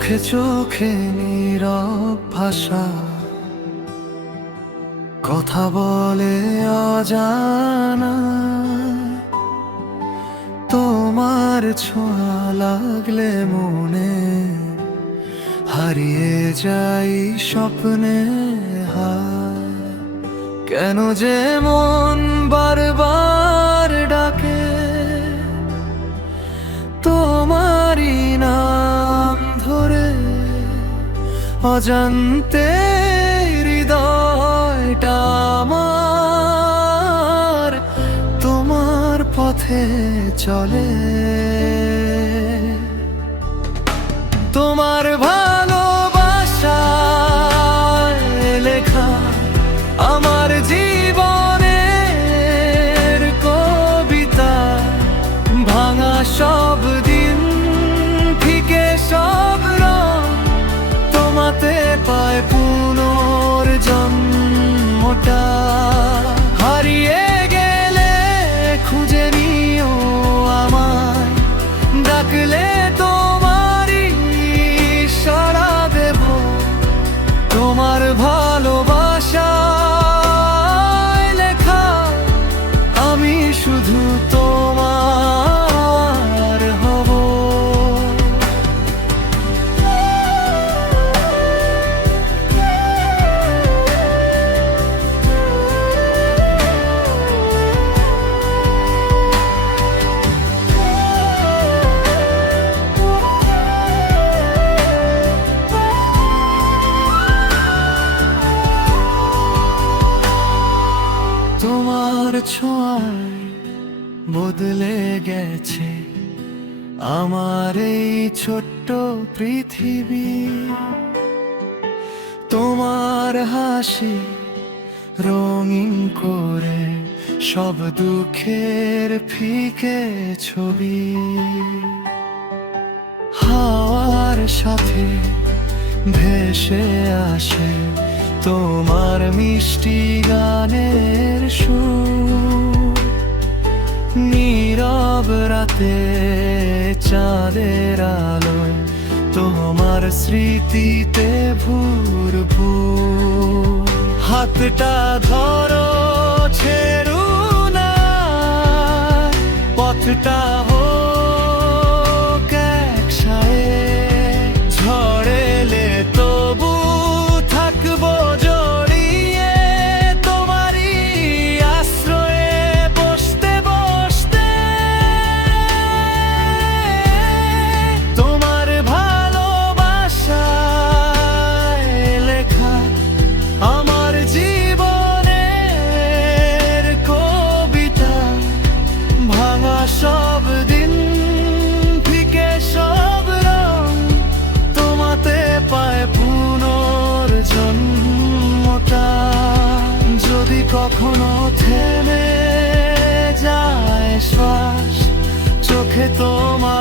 চোখে চোখে নীরব ভাষা, কথা বলে অজানা। তোমার ছোঁয়া লাগলে মনে হারিয়ে যাই স্বপ্নে। হায় কেন যে মন বারবার ডাকে তোমারই নাম ধরে, অজান্তে হৃদয়টা আমার তোমার পথে চলে। তোমার ভালোবাসায় লেখা আমার জীবনের কবিতা, ভাঙা সব দিন ফিকে সব রং, তোমাতে পায় পুনর্জন্মটা। হারিয়ে গেলে খুঁজে নিও আমায়, ডাকলে তোমারই সাড়া দেব। তোমার ভালোবাসায় লেখা আমি শুধু তোমার হব। তোমার ছোঁয়ায় বদলে গেছে আমার এই ছোট্ট পৃথিবী। তোমার হাসি রঙিন করে সব দুঃখের ফিকে ছবি। হাওয়ার সাথে ভেসে আসে তোমার মিষ্টি গানের সুর। নীরব রাতে চাঁদের আলোয় তোমার স্মৃতিতে ভরপুর। হাতটা ধরো ছেড়ো না, পথটা হোক একসাথে। ঝড় এলে তবু থাকবো জড়িয়ে তোমারই আশ্রয়ে বসতে বসতে। তোমার ভালোবাসায় লেখা আমার জীবনের কবিতা, ভাঙা সব দিন ফিকে সব রং, তোমাতে পায় পুনর্জন্মটা। যদি কখনো থেমে যায় শ্বাস, চোখে তোমার